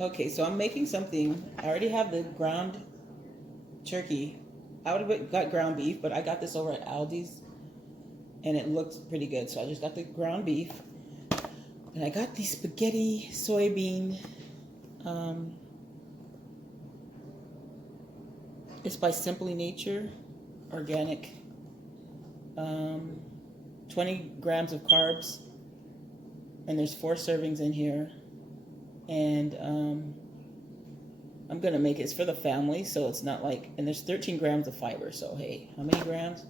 Okay, so I'm making something. I already have the ground turkey. I would have got ground beef, but I got this over at Aldi's, and it looked pretty good. So I just got the ground beef, and I got the spaghetti soybean. It's by Simply Nature, organic. 20 grams of carbs, and there's 4 servings in here. And I'm gonna make it. It's for the family, so it's not like. And there's 13 grams of fiber. So hey, how many grams?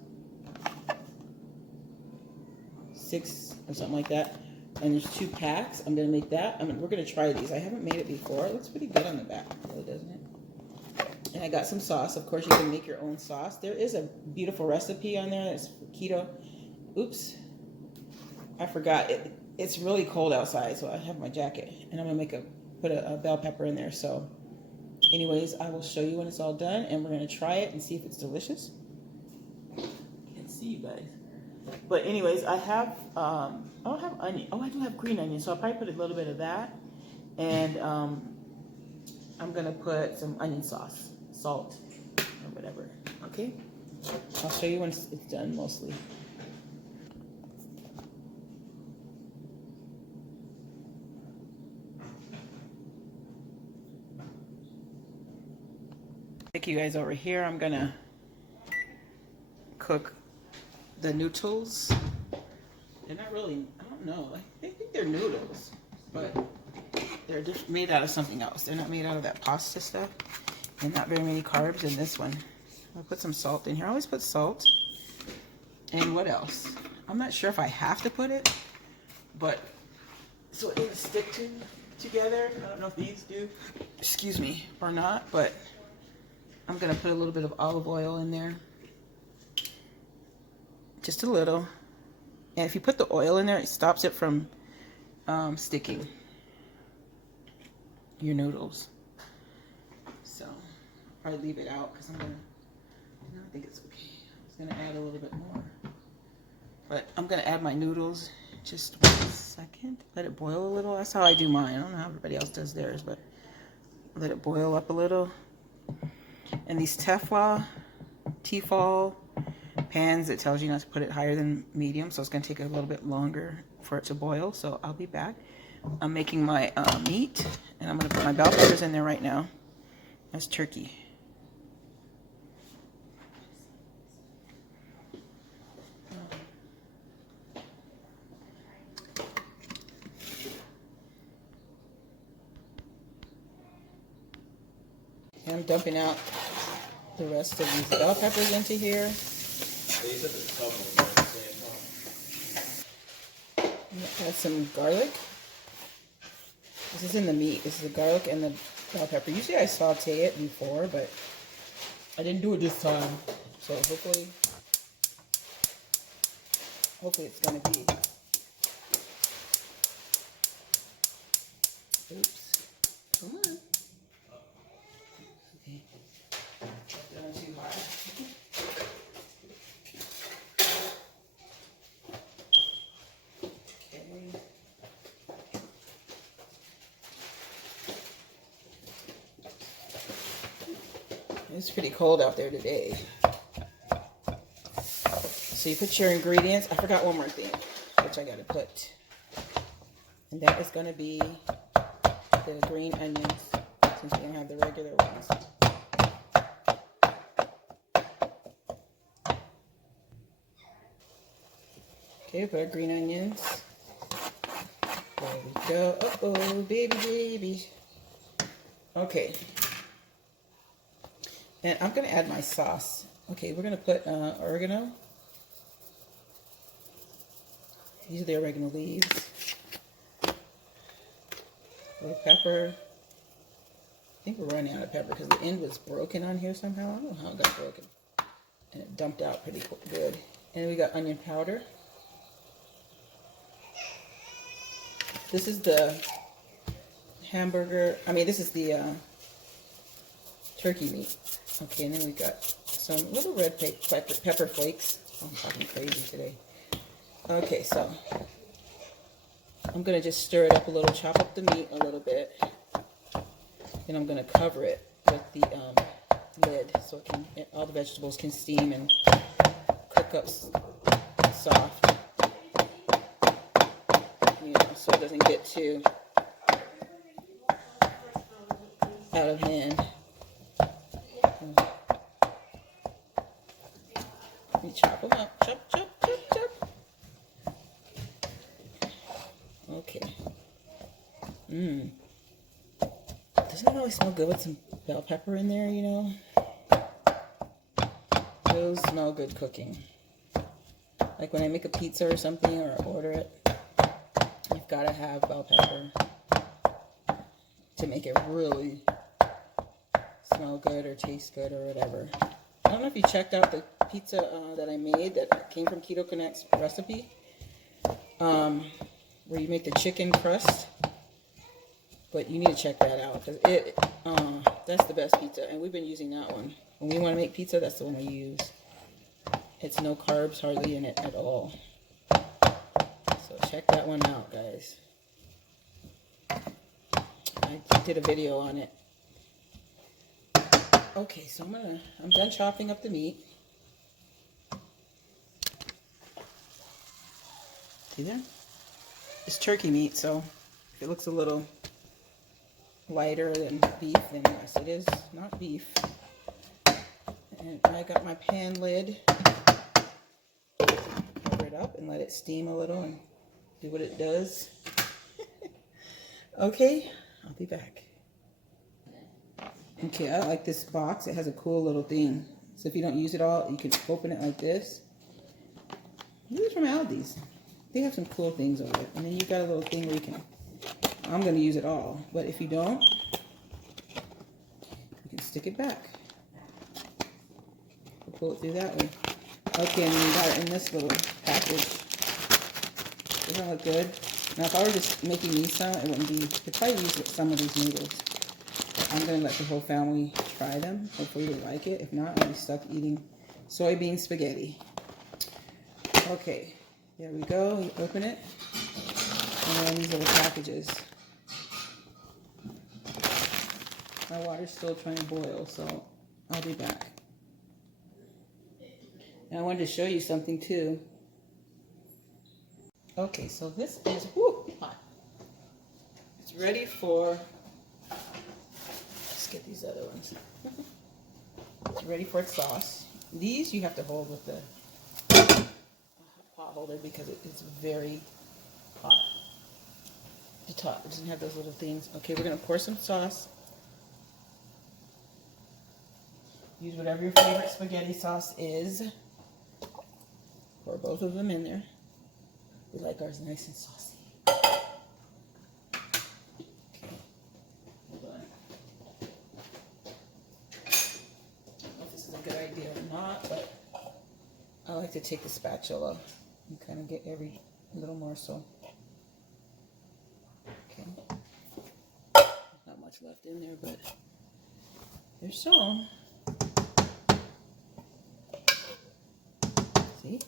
6 or something like that. And there's 2 packs. I'm gonna make that. We're gonna try these. I haven't made it before. It looks pretty good on the back, really, doesn't it? And I got some sauce. Of course, you can make your own sauce. There is a beautiful recipe on there that's for keto. Oops, I forgot. It's really cold outside, so I have my jacket, and I'm gonna put a bell pepper in there. So, anyways, I will show you when it's all done, and we're gonna try it and see if it's delicious. Can't see you guys, but anyways, I don't have onion. Oh, I do have green onion, so I'll probably put a little bit of that, and I'm gonna put some onion sauce, salt, or whatever. Okay, I'll show you when it's done mostly. Take you guys over here. I'm gonna cook the noodles. They're not really, I don't know. I think they're noodles, but they're just made out of something else. They're not made out of that pasta stuff, and not very many carbs in this one. I'll put some salt in here. I always put salt. And what else? I'm not sure if I have to put it, but so it doesn't stick together. I don't know if these do, excuse me, or not, but I'm gonna put a little bit of olive oil in there. Just a little. And if you put the oil in there, it stops it from sticking your noodles. So I'll probably leave it out because I think it's okay. I was gonna add a little bit more. But I'm gonna add my noodles. Just 1 second. Let it boil a little. That's how I do mine. I don't know how everybody else does theirs, but let it boil up a little. And these Tefal pans, it tells you not to put it higher than medium, so it's going to take a little bit longer for it to boil. So I'll be back. I'm making my meat, and I'm going to put my bell peppers in there right now. That's turkey. And I'm dumping out the rest of these bell peppers into here. Add some garlic. This is in the meat. This is the garlic and the bell pepper. Usually I saute it before, but I didn't do it this time. So hopefully it's gonna be. Oops. Come on. Okay. Done too hard. It's pretty cold out there today. So you put your ingredients. I forgot one more thing, which I gotta put. And that is gonna be the green onions, since we don't have the regular ones. Okay, put our green onions. There we go. Uh-oh, baby. Okay. And I'm going to add my sauce. Okay, we're going to put oregano. These are the oregano leaves. A little pepper. I think we're running out of pepper because the end was broken on here somehow. I don't know how it got broken. And it dumped out pretty good. And then we got onion powder. This is the this is the turkey meat. Okay, and then we got some little red pepper flakes. Oh, I'm talking crazy today. Okay, so I'm going to just stir it up a little, chop up the meat a little bit. Then I'm going to cover it with the lid so all the vegetables can steam and cook up soft. You know, so it doesn't get too out of hand. Let me chop them up. Chop, chop, chop, chop. Okay. Doesn't it always smell good with some bell pepper in there, you know? Those smell good cooking. Like when I make a pizza or something or order it, you've got to have bell pepper to make it really smell good or taste good or whatever. I don't know if you checked out the pizza that I made that came from Keto Connect's recipe, where you make the chicken crust. But you need to check that out because that's the best pizza, and we've been using that one. When we want to make pizza, that's the one we use. It's no carbs hardly in it at all. So check that one out, guys. I did a video on it. Okay, so I'm done chopping up the meat. See there? It's turkey meat, so if it looks a little lighter than beef, then yes, it is not beef. And I got my pan lid. Cover it up and let it steam a little and do what it does. Okay, I'll be back. Okay, I like this box. It has a cool little thing. So if you don't use it all, you can open it like this. This is from Aldi's. They have some cool things over it. And then you've got a little thing where you can, I'm going to use it all. But if you don't, you can stick it back. We'll pull it through that way. Okay, and then you got it in this little package. Doesn't it look good? Now, if I were just making these some, it wouldn't be, you could probably use some of these noodles. But I'm going to let the whole family try them. Hopefully they like it. If not, I'll be stuck eating soybean spaghetti. Okay, there we go. You open it. And then these little packages. My water's still trying to boil, so I'll be back. Now I wanted to show you something too. Okay, so this is hot. It's ready for, let's get these other ones. It's ready for its sauce. These you have to hold with the pot holder because it is very hot. The top, it doesn't have those little things. Okay, we're gonna pour some sauce. Use whatever your favorite spaghetti sauce is. Pour both of them in there. We like ours nice and saucy. Okay, hold on. I don't know if this is a good idea or not, but I like to take the spatula and kind of get every little morsel. Okay. Not much left in there, but there's some. See?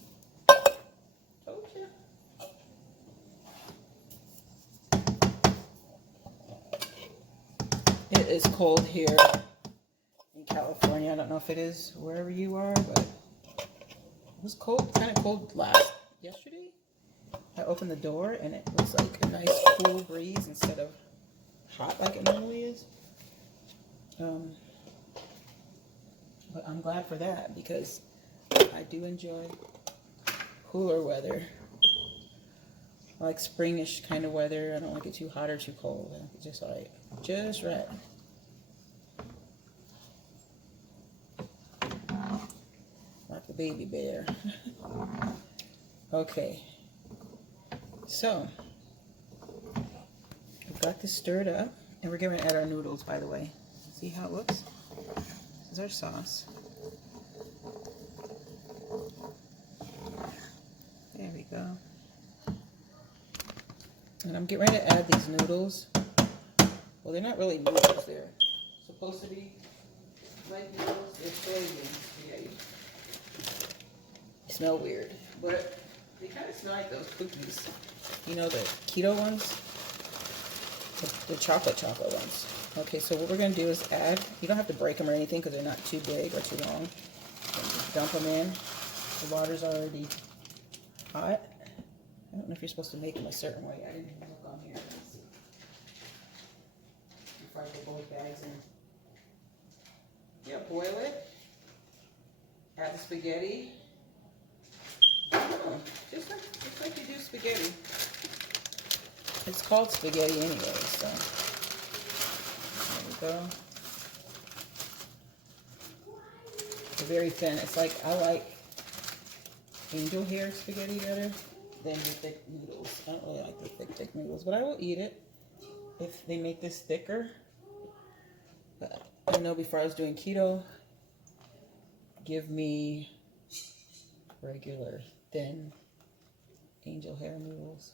Told you. It is cold here in California. I don't know if it is wherever you are, but it was cold, kind of cold yesterday. I opened the door and it was like a nice cool breeze instead of hot like it normally is. But I'm glad for that because I do enjoy cooler weather. I like springish kind of weather. I don't like it too hot or too cold. I like it just right. Just right. Like the baby bear. Okay. So, we've got this stirred up. And we're going to add our noodles, by the way. See how it looks? This is our sauce. There we go. And I'm getting ready to add these noodles. Well, they're not really noodles. They're supposed to be like noodles. They're soybean spaghetti. They smell weird, but they kind of smell like those cookies. You know, the keto ones? The chocolate ones. Okay, so what we're going to do is add, you don't have to break them or anything because they're not too big or too long. Just dump them in. The water's already hot. I don't know if you're supposed to make them a certain way. I didn't look on here. Let's see. Before I put both bags in. Yeah, boil it. Add the spaghetti. Oh, just like you do spaghetti. It's called spaghetti anyway, so there we go. They're very thin. It's like, I like angel hair spaghetti better than the thick noodles. I don't really like the thick noodles, but I will eat it if they make this thicker. But I know before I was doing keto, give me regular thin angel hair noodles.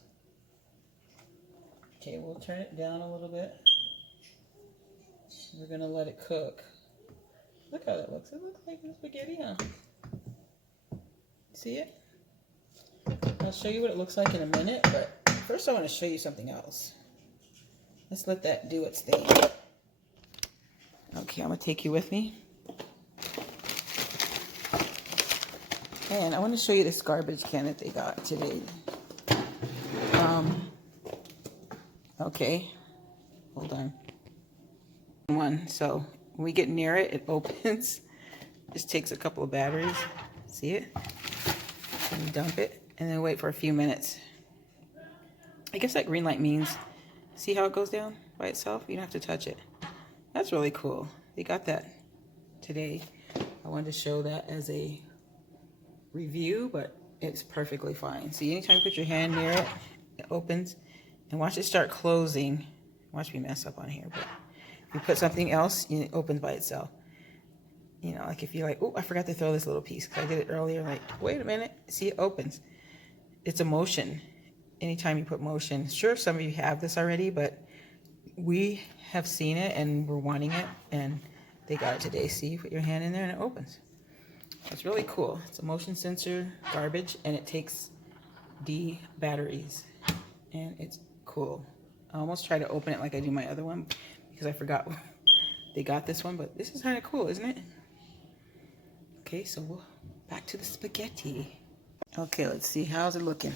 Okay, we'll turn it down a little bit. We're gonna let it cook. Look how that looks. It looks like spaghetti, huh? See it? I'll show you what it looks like in a minute, but first I want to show you something else. Let's let that do its thing. Okay, I'm gonna take you with me. And I want to show you this garbage can that they got today. Okay, hold on. So when we get near it, it opens. Just takes a couple of batteries. See it? And you dump it, and then wait for a few minutes. I guess that green light means, see how it goes down by itself? You don't have to touch it. That's really cool. They got that today. I wanted to show that as a review, but it's perfectly fine. See, anytime you put your hand near it, it opens. And watch it start closing. Watch me mess up on here, but if you put something else, it opens by itself. You know, like if you're like, oh, I forgot to throw this little piece because I did it earlier. Like, wait a minute. See, it opens. It's a motion. Anytime you put motion. Sure, some of you have this already, but we have seen it and we're wanting it. And they got it today. See, you put your hand in there and it opens. It's really cool. It's a motion sensor garbage and it takes D batteries. And it's cool. I almost try to open it like I do my other one because I forgot they got this one, but this is kind of cool, isn't it? Okay, so we'll back to the spaghetti. Okay, let's see. How's it looking?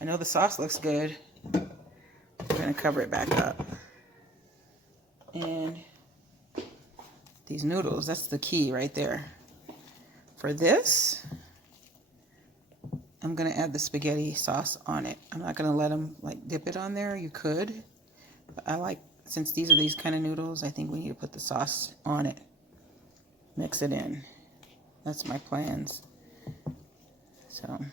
I know the sauce looks good. We're gonna cover it back up. And these noodles, that's the key right there. For this, I'm going to add the spaghetti sauce on it. I'm not going to let them like dip it on there. You could. But I like, since these are these kind of noodles, I think we need to put the sauce on it. Mix it in. That's my plans. So.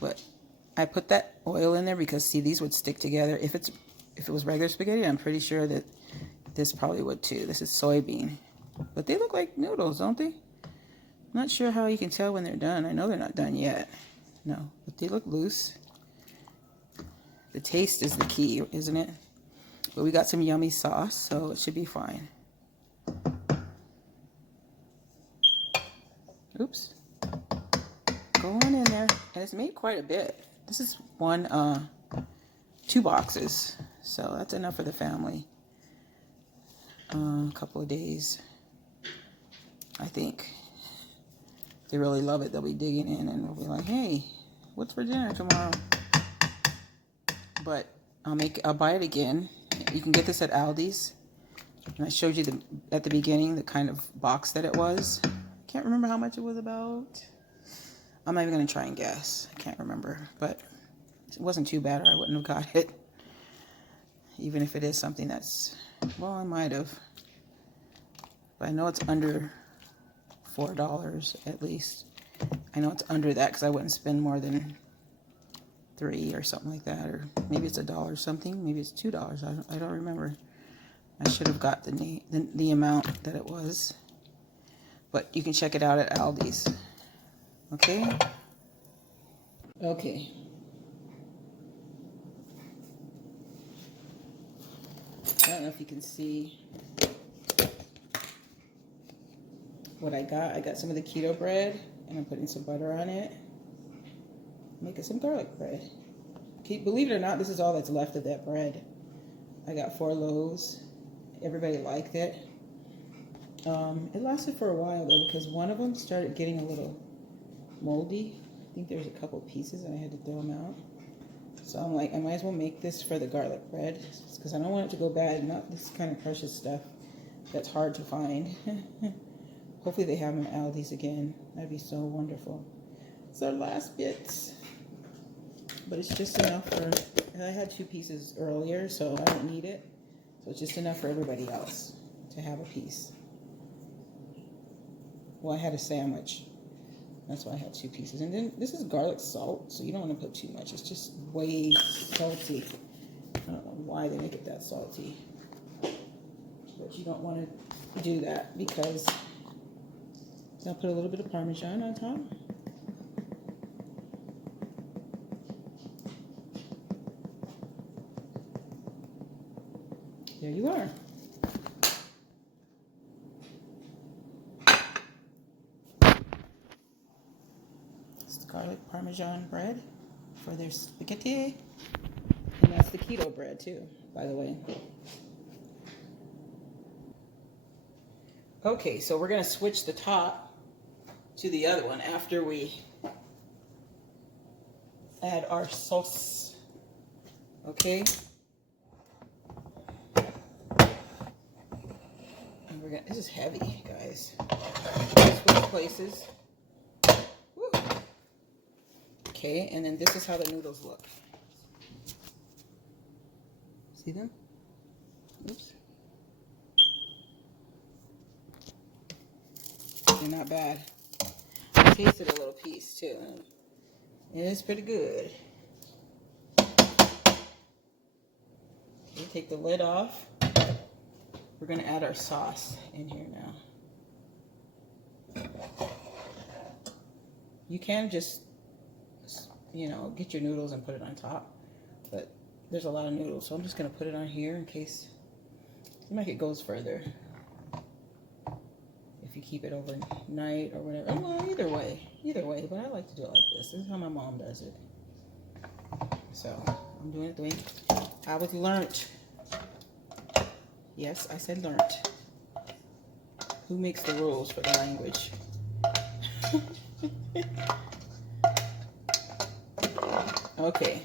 But I put that oil in there because, see, these would stick together. If it was regular spaghetti, I'm pretty sure that this probably would too. This is soybean. But they look like noodles, don't they? I'm not sure how you can tell when they're done. I know they're not done yet. No, but they look loose. The taste is the key, isn't it? But we got some yummy sauce, so it should be fine. Oops. Go on in there. And it's made quite a bit. This is two boxes. So that's enough for the family. A couple of days, I think. They really love it. They'll be digging in and we'll be like, hey, what's for dinner tomorrow? But I'll buy it again. You can get this at Aldi's. And I showed you at the beginning the kind of box that it was. I can't remember how much it was about. I'm not even going to try and guess. I can't remember. But it wasn't too bad or I wouldn't have got it. Even if it is something that's, well, I might have. But I know it's under $4 at least. I know it's under that because I wouldn't spend more than $3 or something like that, or maybe it's $1 something, maybe it's $2. I don't remember. I should have got the amount that it was, but you can check it out at Aldi's. Okay. Okay. I don't know if you can see what I got. I got some of the keto bread, and I'm putting some butter on it. Making some garlic bread. Okay, believe it or not, this is all that's left of that bread. I got 4 loaves. Everybody liked it. It lasted for a while though, because one of them started getting a little moldy. I think there's a couple pieces and I had to throw them out. So I'm like, I might as well make this for the garlic bread, because I don't want it to go bad. Not this kind of precious stuff that's hard to find. Hopefully they have them at Aldi's again. That'd be so wonderful. It's our last bits, but it's just enough for, I had 2 pieces earlier, so I don't need it. So it's just enough for everybody else to have a piece. Well, I had a sandwich. That's why I had 2 pieces. And then this is garlic salt, so you don't want to put too much. It's just way salty. I don't know why they make it that salty. But you don't want to do that, because I'll put a little bit of Parmesan on top. There you are. It's the garlic Parmesan bread for their spaghetti. And that's the keto bread too, by the way. Okay, so we're going to switch the top to the other one after we add our sauce. Okay? And we're going to, this is heavy, guys. Switch places. Woo. Okay, and then this is how the noodles look. See them? Oops. They're not bad. I tasted a little piece too. It is pretty good. We take the lid off. We're going to add our sauce in here now. You can just, you know, get your noodles and put it on top, but there's a lot of noodles, so I'm just going to put it on here in case, like it goes further. If you keep it overnight or whatever. Well, either way, but I like to do it like this. This is how my mom does it. So I'm doing it the way I was learnt. Yes, I said learnt. Who makes the rules for the language? Okay.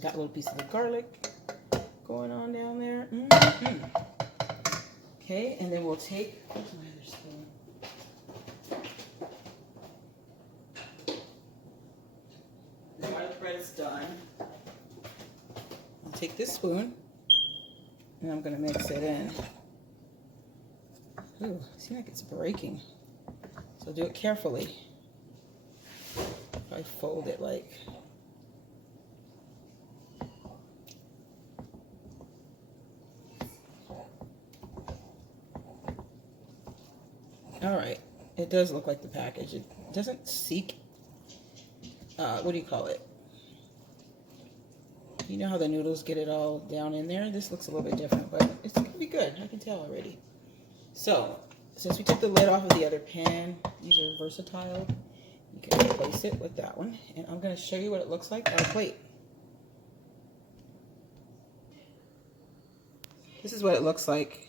Got little pieces of garlic going on down there. Okay, and then we'll take, where's my other spoon? The garlic bread is done. I'll take this spoon and I'm going to mix it in. Ooh, it seems like it's breaking. So do it carefully. If I fold it like, all right, it does look like the package. It doesn't seek, what do you call it? You know how the noodles get it all down in there? This looks a little bit different, but it's going to be good. I can tell already. So, since we took the lid off of the other pan, these are versatile. You can replace it with that one. And I'm going to show you what it looks like on a plate. This is what it looks like.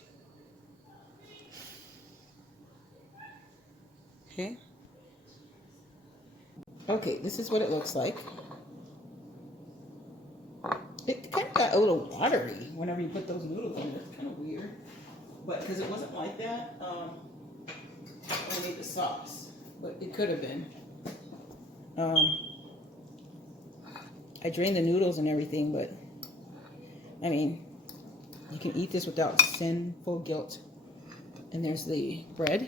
Okay. Okay, this is what it looks like. It kind of got a little watery whenever you put those noodles in. It's kind of weird. But because it wasn't like that when I made the sauce. But it could have been. I drained the noodles and everything, but I mean, you can eat this without sinful guilt. And there's the bread.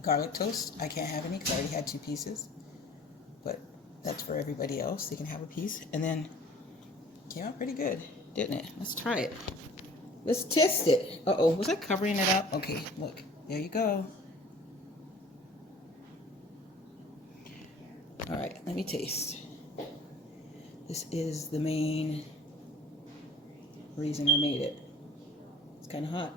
Garlic toast. I can't have any because I already had 2 pieces. But that's for everybody else. They can have a piece. And then came out pretty good, didn't it? Let's try it. Let's test it. Uh-oh, was I covering it up? Okay, look. There you go. All right, let me taste. This is the main reason I made it. It's kind of hot.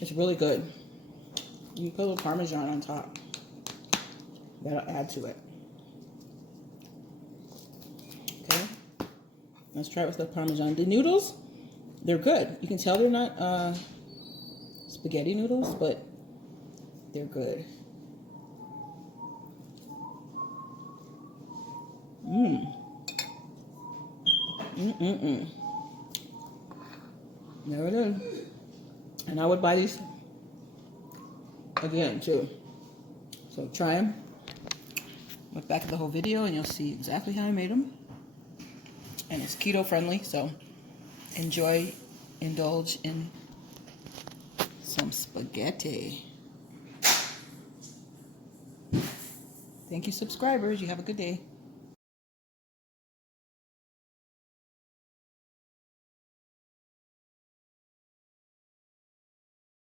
It's really good. You put a little Parmesan on top. That'll add to it. Okay. Let's try it with the Parmesan. The noodles, they're good. You can tell they're not spaghetti noodles, but they're good. There it is. And I would buy these again too. So try them. Look back at the whole video and you'll see exactly how I made them. And it's keto friendly, so indulge in some spaghetti. Thank you, subscribers. You have a good day.